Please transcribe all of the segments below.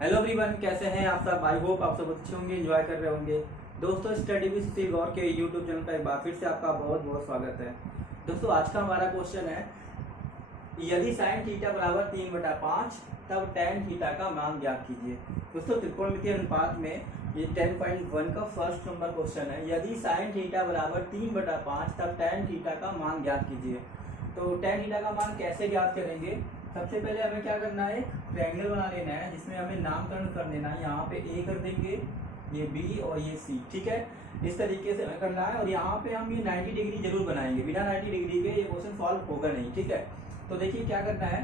Hello everyone, कैसे हैं आप सब। आई होप आप सब अच्छे होंगे, एंजॉय कर रहे होंगे। दोस्तों, स्टडी विद सुशील गौर के यूट्यूब चैनल पर एक बार फिर से आपका बहुत बहुत स्वागत है। दोस्तों, आज का हमारा क्वेश्चन है, यदि साइन थीटा बराबर 3/5 तब tan थीटा का मान ज्ञात कीजिए। दोस्तों, त्रिकोणमितीय अनुपात में ये 10.1 का फर्स्ट नंबर क्वेश्चन है। यदि साइन थीटा बराबर 3/5 तब tan थीटा का मान ज्ञात कीजिए। तो tan थीटा का मान कैसे ज्ञात करेंगे? सबसे पहले हमें क्या करना है, ट्रायंगल बना लेना है जिसमें हमें नामकरण कर देना है। यहाँ पे ए कर देंगे, ये बी और ये सी, ठीक है। इस तरीके से हमें करना है और यहाँ पे हम ये 90 डिग्री जरूर बनाएंगे। बिना 90 डिग्री के ये क्वेश्चन सॉल्व होगा नहीं, ठीक है। तो देखिए क्या करना है,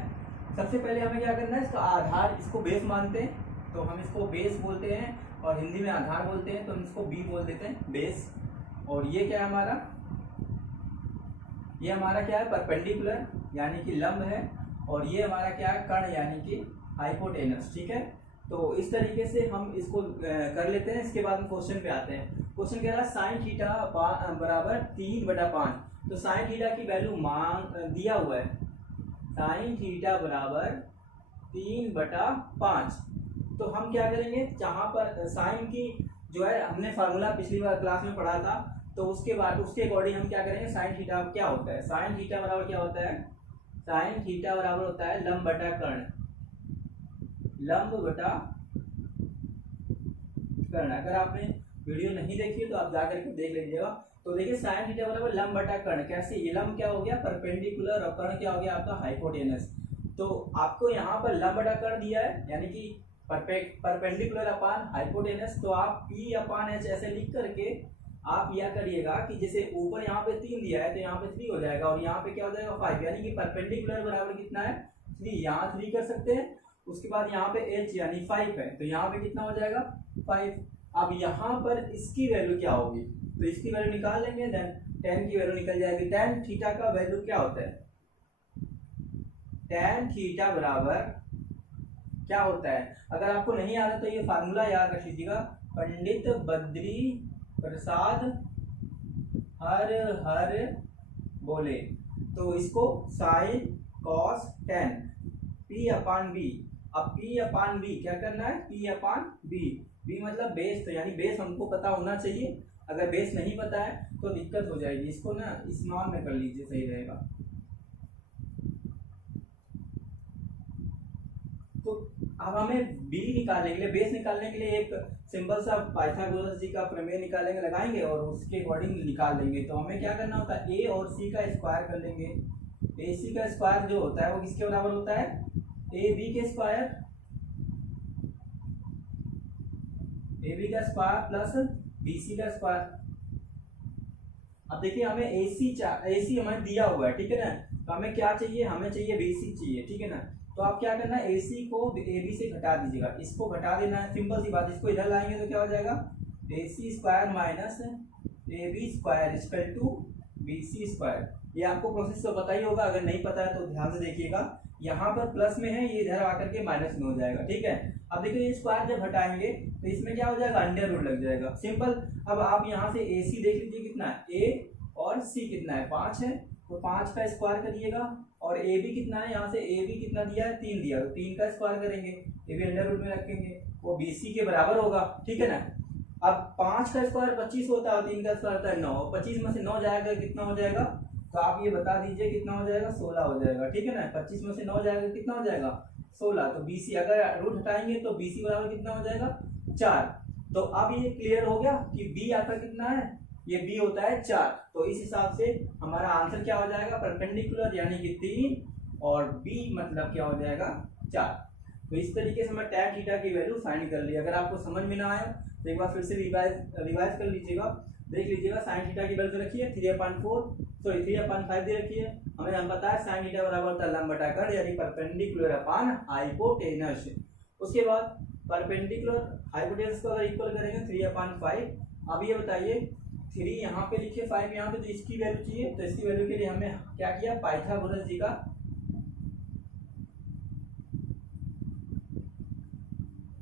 सबसे पहले हमें क्या करना है, इसका आधार, इसको बेस मानते हैं तो हम इसको बेस बोलते हैं और हिंदी में आधार बोलते हैं तो हम इसको बी बोल देते हैं, बेस। और ये क्या है हमारा, ये हमारा क्या है, परपेंडिकुलर यानी कि लंब है। और ये हमारा क्या है, कर्ण यानी कि हाइपोटेनस, ठीक है। तो इस तरीके से हम इसको कर लेते हैं। इसके बाद हम क्वेश्चन पे आते हैं। क्वेश्चन कह रहा है साइन थीटा बराबर 3/5। तो साइन थीटा की वैल्यू मान दिया हुआ है, साइन थीटा बराबर 3/5। तो हम क्या करेंगे, जहां पर साइन की जो है हमने फार्मूला पिछली बार क्लास में पढ़ा था, तो उसके बाद उसके अकॉर्डिंग हम क्या करेंगे, साइन थीटा क्या होता है, साइन थीटा बराबर क्या होता है, साइन थीटा बराबर होता है लंब बटा कर्ण, लंब बटा कर्ण। अगर आपने वीडियो नहीं देखी है तो आप जाकर के देख लीजिएगा। तो देखिए साइन थीटा बराबर लंब बटा कर्ण, कैसे, ये लंब क्या हो गया, परपेंडिकुलर, और कर्ण क्या हो गया आपका, हाइपोटेनस। तो आपको यहाँ पर लंब बटा कर्ण दिया है यानी कि परपेंडिकुलर अपान हाइपोटेनस। तो आप P अपान H ऐसे लिख करके आप यह करिएगा कि जैसे ऊपर यहाँ पे 3 दिया है तो यहाँ पे 3 हो जाएगा और यहाँ पे क्या हो जाएगा 5, यानी कि परपेंडिकुलर बराबर कितना है, 3। यहाँ 3 कर सकते हैं। उसके बाद यहाँ पे H यानी 5 है तो यहाँ पे कितना हो जाएगा, 5। अब यहाँ पर इसकी वैल्यू क्या होगी, तो इसकी वैल्यू निकाल लेंगे, देन tan की वैल्यू निकल जाएगी। tan थीटा का वैल्यू क्या होता है, tan थीटा बराबर क्या होता है, अगर आपको नहीं आ रहा तो ये फार्मूला याद रख लीजिएगा, पंडित बद्री प्रसाद हर हर बोले। तो इसको साइन कॉस टेन P अपान बी। अब P अपान बी क्या करना है, P अपान बी, बी मतलब बेस, तो यानी बेस हमको पता होना चाहिए। अगर बेस नहीं पता है तो दिक्कत हो जाएगी, इसको ना स्मॉल में कर लीजिए, सही रहेगा। तो अब हमें बी निकालने के लिए, बेस निकालने के लिए एक सिंपल सा पाइथागोरस जी का प्रमेय निकालेंगे, लगाएंगे और उसके अकॉर्डिंग निकाल लेंगे। तो हमें क्या करना होता है, ए और सी का स्क्वायर कर लेंगे। ए सी का स्क्वायर जो होता है वो किसके बराबर होता है, ए बी के स्क्वायर, ए बी का स्क्वायर प्लस बी सी का स्क्वायर। अब देखिए हमें ए सी हमें दिया हुआ है, ठीक है ना। तो हमें क्या चाहिए, हमें चाहिए बी सी चाहिए, ठीक है ना। तो आप क्या करना है, ए सी को ए बी से घटा दीजिएगा, इसको घटा देना है, सिंपल सी बात। इसको इधर लाएंगे तो क्या हो जाएगा, A C square minus A B square equal to B C square. ये आपको प्रोसेस तो पता ही होगा, अगर नहीं पता है तो ध्यान से देखिएगा। यहाँ पर प्लस में है, ये इधर आकर के माइनस में हो जाएगा, ठीक है। अब देखिए ये स्क्वायर जब हटाएंगे तो इसमें क्या हो जाएगा, अंडर रूट लग जाएगा, सिंपल। अब आप यहाँ से ए सी देख लीजिए कितना है, ए और सी कितना है, 5 है, तो 5 का स्क्वायर करिएगा। और ए बी कितना है, यहाँ से ए बी कितना दिया है, 3 दिया, तो 3 का स्क्वायर करेंगे, ये भी अंडर रूट में रखेंगे, वो बी सी के बराबर होगा, ठीक है ना। अब 5 का स्क्वायर 25 होता है, 3 का स्क्वायर होता है 9, 25 में से 9 जाएगा कितना हो जाएगा, तो आप ये बता दीजिए कितना हो जाएगा, 16 हो जाएगा, ठीक है ना। 25 में से 9 जाएगा कितना हो जाएगा, 16। तो बी सी अगर रूट हटाएंगे तो बी सी बराबर कितना हो जाएगा, 4। तो अब ये क्लियर हो गया कि बी आता कितना है, ये बी होता है 4। तो इस हिसाब से हमारा आंसर क्या हो जाएगा, परपेंडिकुलर यानी कि 3 और बी मतलब क्या हो जाएगा, 4। तो इस तरीके से मैं tan थीटा की वैल्यू फाइंड कर ली। अगर आपको समझ में ना आया तो एक बार फिर से रिवाइज कर लीजिएगा, देख लीजिएगा। साइन थीटा की वैल्यू रखिए 3/5 दे रखी है। हमें पता है साइन थीटा बराबर होता है लंब बटा कर्ण यानी परपेंडिकुलर अपान हाइपोटेनस। उसके बाद परपेंडिकुलर हाइपोटेनस को अगर इक्वल करेंगे 3/5। अब ये बताइए 3 यहाँ पे लिखिए, 5 यहाँ पे, तो इसकी वैल्यू चाहिए। तो इसकी वैल्यू के लिए हमें क्या किया, पाइथागोरस जी का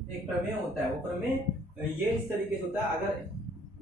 एक प्रमेय होता है, वो प्रमेय ये इस तरीके से होता है। अगर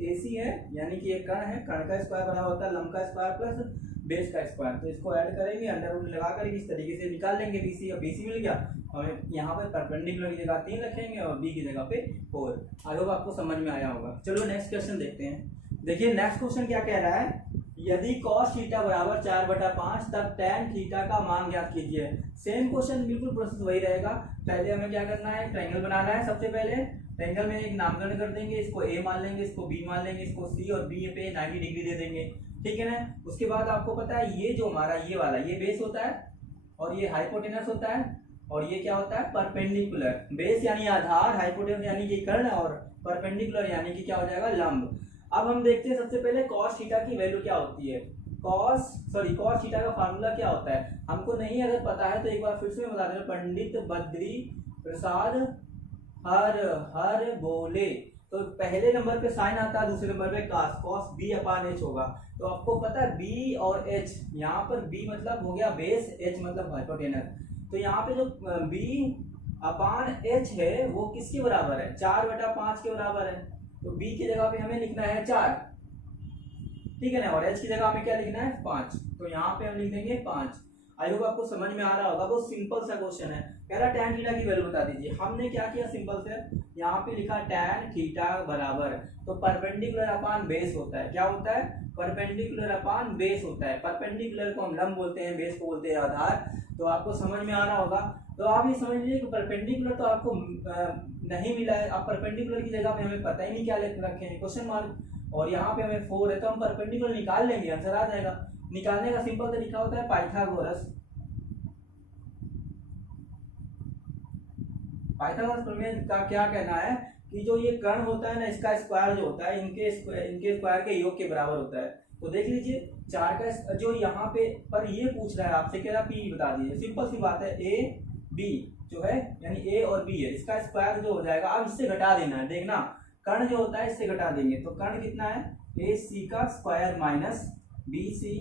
AC है यानी कि एक कर्ण है, कर्ण का स्क्वायर बराबर होता है लंब का स्क्वायर प्लस बेस का स्क्वायर। तो इसको ऐड करेंगे, अंडर रूट लगा कर इस तरीके से निकाल लेंगे BC। अब BC मिल गया, हमें यहाँ पे परपेंडिकुलर की जगह 3 रखेंगे और B की जगह पे 4। आई होप आपको समझ में आया होगा। चलो नेक्स्ट क्वेश्चन देखते हैं। देखिए नेक्स्ट क्वेश्चन क्या कह रहा है, यदि cos थीटा बराबर 4/5 तब tan थीटा का मान ज्ञात कीजिए। सेम क्वेश्चन, बिल्कुल प्रोसेस वही रहेगा। पहले हमें क्या करना है, ट्रायंगल बनाना है। सबसे पहले ट्रायंगल में एक नामकरण कर देंगे, इसको A मान लेंगे, इसको B मान लेंगे, इसको C और B पे 90 डिग्री दे देंगे, ठीक है ना। उसके बाद आपको पता है ये जो हमारा ये वाला ये बेस होता है और ये हाइपोटेनस होता है और ये क्या होता है परपेंडिकुलर। बेस यानी आधार, हाइपोटेनस यानी कि कर्ण और परपेंडिकुलर यानी कि क्या हो जाएगा लंब। अब हम देखते हैं सबसे पहले cos थीटा की वैल्यू क्या होती है। cos थीटा का फार्मूला क्या होता है हमको नहीं अगर पता है तो एक बार फिर से बता दें। पंडित बद्री प्रसाद हर बोले, तो पहले नंबर पे साइन आता है, दूसरे नंबर पे cos B/H होगा। तो आपको पता है B और H, यहाँ पर B मतलब हो गया बेस, H मतलब हाइपोटेनस। तो यहाँ पे जो B/H है वो किसके बराबर है, 4/5 के बराबर है। तो B की जगह पे हमें लिखना है 4, ठीक है ना, और H की जगह हमें क्या लिखना है 5। तो यहाँ पे हम लिख देंगे 5। आई होप आपको समझ में आ रहा होगा। बहुत सिंपल सा क्वेश्चन है, कह रहा tan थीटा की वैल्यू बता दीजिए। हमने क्या किया, सिंपल से यहाँ पे लिखा tan थीटा बराबर, तो परपेंडिकुलर अपान बेस होता है। क्या होता है, परपेंडिकुलर अपान बेस होता है। परपेंडिकुलर को हम लंब बोलते हैं, बेस को बोलते हैं आधार। तो आपको समझ में आ रहा होगा। तो आप ये समझ लीजिए कि परपेंडिकुलर तो आपको नहीं मिला है। आप परपेंडिकुलर की जगह पे हमें पता ही नहीं क्या रखे हैं, क्वेश्चन मार्क, और यहाँ पे हमें 4 है तो हम परपेंडिकुलर निकाल लेंगे, आंसर आ जाएगा। निकालने का सिंपल तरीका होता है पाइथागोरस प्रमेय का क्या कहना है कि जो ये कर्ण होता है ना, इसका स्क्वायर जो होता है इनके स्क्वायर के योग के बराबर होता है। तो देख लीजिए 4 का जो यहाँ पे पर ये पूछ रहा है आपसे, कह रहा P बता दीजिए। सिंपल सी बात है, A B जो है यानी A और B है, इसका स्क्वायर जो हो जाएगा, अब इससे घटा देना है। देखना कर्ण जो होता है इससे घटा देंगे, तो कर्ण कितना है AC का स्क्वायर माइनस BC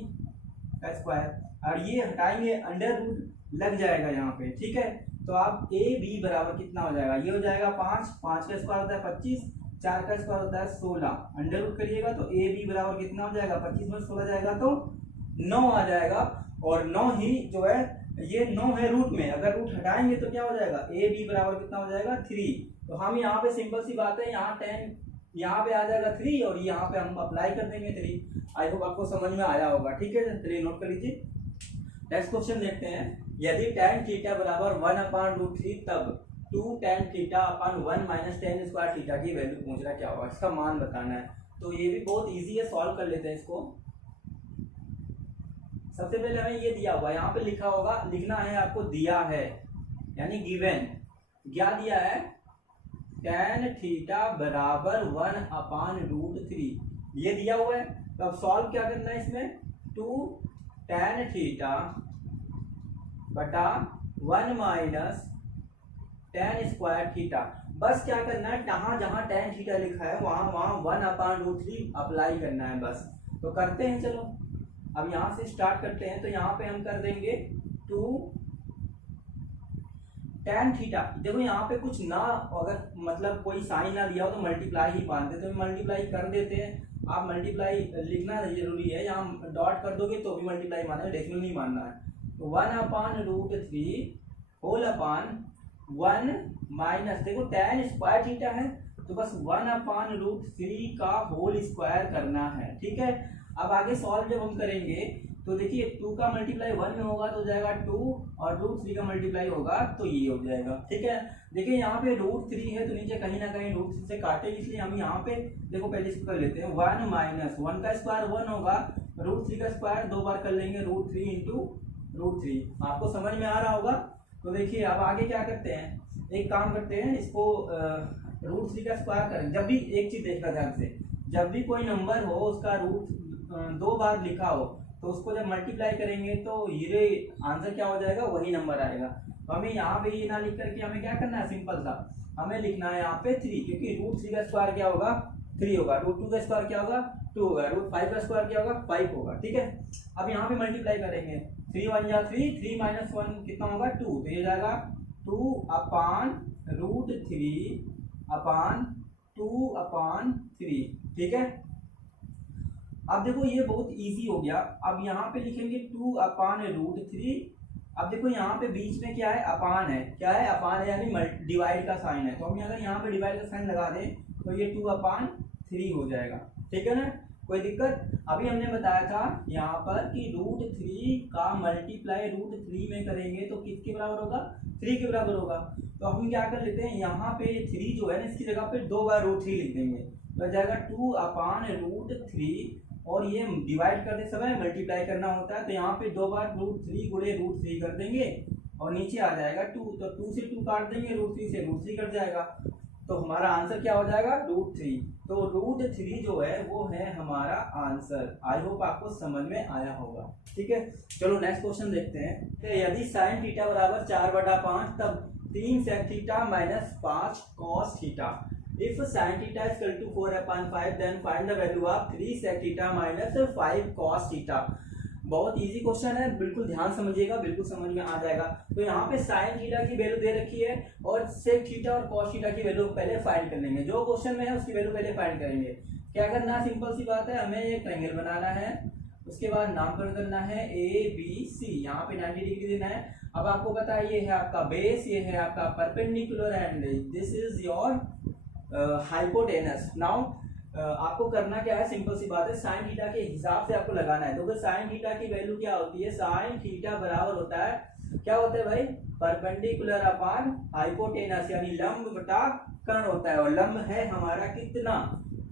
का स्क्वायर, और ये हटाएंगे अंडर रूट लग जाएगा यहाँ पे, ठीक है। तो आप AB बराबर कितना हो जाएगा, ये हो जाएगा 5 का स्क्वायर होता है 25, 4 का स्क्वायर होता है 16, अंडर रूट करिएगा तो AB बराबर कितना हो जाएगा, 25 में 16 जाएगा तो 9 आ जाएगा। और 9 ही जो है ये 9 है रूट में, अगर रूट हटाएंगे तो क्या हो जाएगा, AB बराबर कितना हो जाएगा 3। तो हम यहाँ पे सिंपल सी बात है, यहाँ 10 यहाँ पे आ जाएगा 3 और यहाँ पे हम अप्लाई कर देंगे 3। आई होप आपको समझ में आया होगा, ठीक है। चलिए नोट कर लीजिए। नेक्स्ट क्वेश्चन देखते हैं, यदि tan थीटा बराबर 1/√3 तब 2 tan थीटा अपन 1 माइनस tan स्क्वायर थीटा की वैल्यू पूछ रहा है, क्या होगा, इसका मान बताना है। तो ये भी बहुत इजी है, सॉल्व कर लेते हैं इसको। सबसे पहले हमें ये दिया हुआ है, यहाँ पे लिखा होगा, लिखना है आपको दिया है यानी गिवन, क्या दिया है, tan थीटा बराबर 1/√3 ये दिया हुआ है। तो अब सॉल्व क्या करना है इसमें, 2 tan थीटा बटा 1 माइनस tan स्क्वायर थीटा। बस क्या करना है, जहां जहां tan थीटा लिखा है वहां 1/√3 अप्लाई करना है बस। तो करते हैं, चलो अब यहां से स्टार्ट करते हैं। तो यहाँ पे हम कर देंगे 2 tan थीटा। देखो यहाँ पे कुछ ना, अगर मतलब कोई साइन ना दिया हो तो मल्टीप्लाई ही मानते, तो मल्टीप्लाई कर देते हैं। आप मल्टीप्लाई लिखना जरूरी है, यहाँ डॉट कर दोगे तो भी मल्टीप्लाई मानना है, डेसिमल नहीं मानना है। तो 1/√3 होल अपान 1 माइनस, देखो tan स्क्वायर थीटा है तो बस 1/√3 का होल स्क्वायर करना है, ठीक है। अब आगे सॉल्व जब हम करेंगे तो देखिए 2 का मल्टीप्लाई 1 में होगा तो जाएगा 2 और √3 का मल्टीप्लाई होगा तो ये हो जाएगा, ठीक है। देखिए यहाँ पे √3 है तो नीचे कहीं ना कहीं √3 से काटेंगे, इसलिए हम यहाँ पे देखो पहले इसको कर लेते हैं। 1 माइनस 1 का स्क्वायर 1 होगा, √3 का स्क्वायर 2 बार कर लेंगे, √3 इंटू √3। आपको समझ में आ रहा होगा। तो देखिए अब आगे क्या करते हैं, एक काम करते हैं, इसको √3 का स्क्वायर करें। जब भी एक चीज देखना ध्यान से, जब भी कोई नंबर हो उसका रूट 2 बार लिखा हो तो उसको जब मल्टीप्लाई करेंगे तो ये आंसर क्या हो जाएगा, वही नंबर आएगा। तो हमें यहाँ पे ये ना लिख करके हमें क्या करना है, सिंपल सा हमें लिखना है यहाँ पे 3, क्योंकि √3 का स्क्वायर क्या होगा 3 होगा, √2 का स्क्वायर क्या होगा 2 होगा, √5 का स्क्वायर क्या होगा 5 होगा, ठीक है। अब यहाँ पे मल्टीप्लाई करेंगे, 3 1 जा 3, 3 माइनस 1 कितना होगा 2, तो ये जाएगा 2/√3/2/3, ठीक है। अब देखो ये बहुत इजी हो गया। अब यहाँ पे लिखेंगे 2/√3। अब देखो यहाँ पे बीच में क्या है, अपान है, क्या है, अपान है, यानी डिवाइड का साइन है। तो हम अगर यहाँ पे डिवाइड का साइन लगा दें तो ये 2/3 हो जाएगा, ठीक है ना, कोई दिक्कत। अभी हमने बताया था यहाँ पर कि √3 का मल्टीप्लाई √3 में करेंगे तो किसके बराबर होगा, 3 के बराबर होगा। तो हम क्या कर लेते हैं, यहाँ पे 3 जो है ना इसकी जगह पे 2 बार √3 लिख देंगे, तो जाएगा 2/√3, और ये डिवाइड करते समय मल्टीप्लाई करना होता है, तो यहाँ पे 2 बार √3 गुणे √3 कर देंगे और नीचे आ जाएगा 2, तो 2 से 2 काट देंगे, √3 से √3 कट जाएगा, तो हमारा आंसर क्या हो जाएगा, √3। तो √3 जो है वो है हमारा आंसर। आई होप आपको समझ में आया होगा, ठीक है। चलो नेक्स्ट क्वेश्चन देखते हैं। तो यदि sin थीटा बराबर 4/5 तब 3 sec theta minus 5 cos theta. If sin theta is equal to 4/5 then find the value of 3 sec theta minus 5 cos theta। बहुत इजी क्वेश्चन है, बिल्कुल ध्यान समझिएगा, बिल्कुल समझ में आ जाएगा। तो यहाँ पे sin थीटा की वैल्यू दे रखी है और sec थीटा और cos थीटा की वैल्यू पहले फाइंड कर लेंगे, जो क्वेश्चन में है उसकी वैल्यू पहले फाइंड करेंगे। क्या करना है, सिंपल सी बात है, हमें एक ट्रायंगल बनाना है, उसके बाद नामकरण करना है ABC, यहाँ पे 90 डिग्री देना है। अब आपको पता है ये है आपका बेस, ये है आपका perpendicular and this is your hypotenuse. Now आपको करना क्या है, सिंपल सी बात है, साइन थीटा के हिसाब से आपको लगाना है। तो साइन थीटा की वैल्यू क्या होती है, साइन थीटा बराबर होता है, क्या होता है भाई, परपेंडिकुलर अपान हाइपोटेनस, यानी लंब बटा कर्ण होता है, और लंब है हमारा कितना,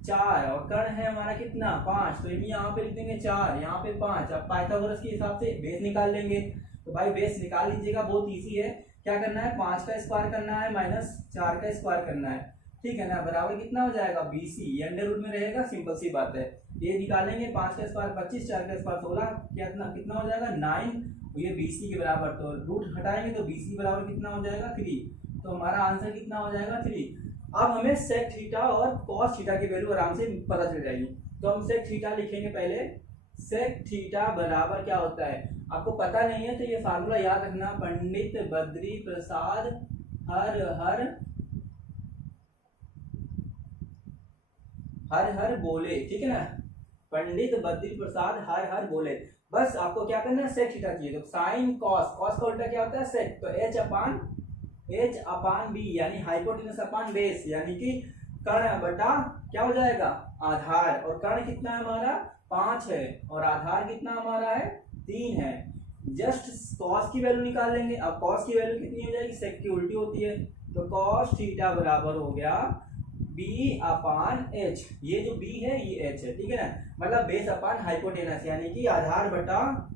4, और कर्ण है हमारा कितना, 5। तो यहाँ पे लिख देंगे 4, यहाँ पे 5। अब पाइथागोरस के हिसाब से बेस निकाल लेंगे, तो भाई बेस निकाल लीजिएगा, बहुत इजी है। क्या करना है, 5 का स्क्वायर करना है माइनस 4 का स्क्वायर करना है, ठीक है ना, बराबर कितना हो जाएगा, BC, ये अंडर रूट में रहेगा, सिंपल सी बात है। ये निकालेंगे, 5 का स्क्वायर 25, 4 का स्क्वायर 16, कितना हो जाएगा 9, ये BC के बराबर, तो रूट हटाएंगे तो BC बराबर कितना हो जाएगा 3, तो हमारा आंसर कितना हो जाएगा 3। अब हमें सेक थीटा और कॉस थीटा की वैल्यू आराम से पता चल जाएगी, तो हम सेक थीटा लिखेंगे पहले। सेक थीटा बराबर क्या होता है, आपको पता नहीं है तो ये फार्मूला याद रखना, पंडित बद्री प्रसाद हर हर बोले, ठीक है ना, पंडित बद्री प्रसाद हर बोले। बस आपको क्या करना है, सेक थीटा चाहिए, तो साइन कॉस, कॉस का उल्टा क्या होता है सेक, तो H अपान बी, यानी हाइपोटेनस अपान बेस, यानी कि कर्ण बटा क्या हो जाएगा, आधार, और कर्ण कितना है हमारा 5 है, और आधार कितना हमारा है 3 है। जस्ट कॉस की वैल्यू निकाल लेंगे। अब कॉस की वैल्यू कितनी हो जाएगी, सेक की उल्टी होती है, तो कॉस थीटा बराबर हो गया B/H, ये जो B है ये H है, ठीक है ना, मतलब बेस अपान हाइपोटेनस, यानी कि आधार बटा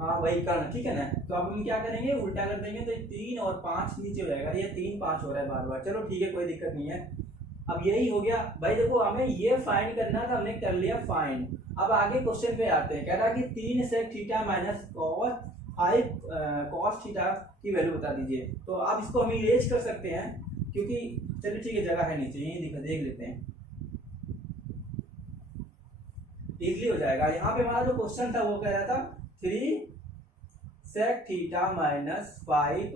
वही कर्ण, ठीक है ना। तो अब हम क्या करेंगे, उल्टा कर देंगे, तो 3 और 5 नीचे हो जाएगा, ये 3 5 हो रहा है बार बार, चलो ठीक है, कोई दिक्कत नहीं है। अब यही हो गया भाई, देखो हमें ये फाइंड करना था, हमने कर लिया फाइंड। अब आगे क्वेश्चन पे आते हैं, कह रहा है कि 3 sec theta minus cos theta की वैल्यू बता दीजिए। तो अब इसको हम इरेज कर सकते हैं, क्योंकि चलिए ठीक है, जगह है नीचे, यही देख लेते हैं, इजली हो जाएगा। यहाँ पे हमारा जो क्वेश्चन था वो कह रहा था 3 sec theta minus 5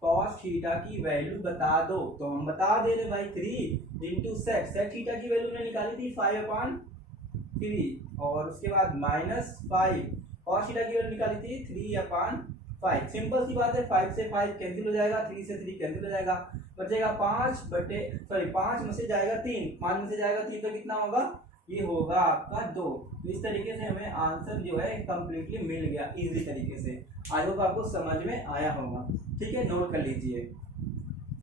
cos theta की वैल्यू बता दो, तो हम बता दे रहे भाई 3 इंटू सेक, सेक थीटा की वैल्यू ने निकाली थी 5/3, और उसके बाद माइनस 5 कॉस थीटा की वैल्यू निकाली थी 3/5। सिंपल सी बात है, 5 से 5 कैंसिल हो जाएगा, 3 से 3 कैंसिल हो जाएगा, बचेगा 5 में से जाएगा 3, 5 में से जाएगा 3, तो कितना होगा, ये होगा आपका 2। तो इस तरीके से हमें आंसर जो है कंप्लीटली मिल गया इजी तरीके से। आई होप आपको समझ में आया होगा, ठीक है, नोट कर लीजिए।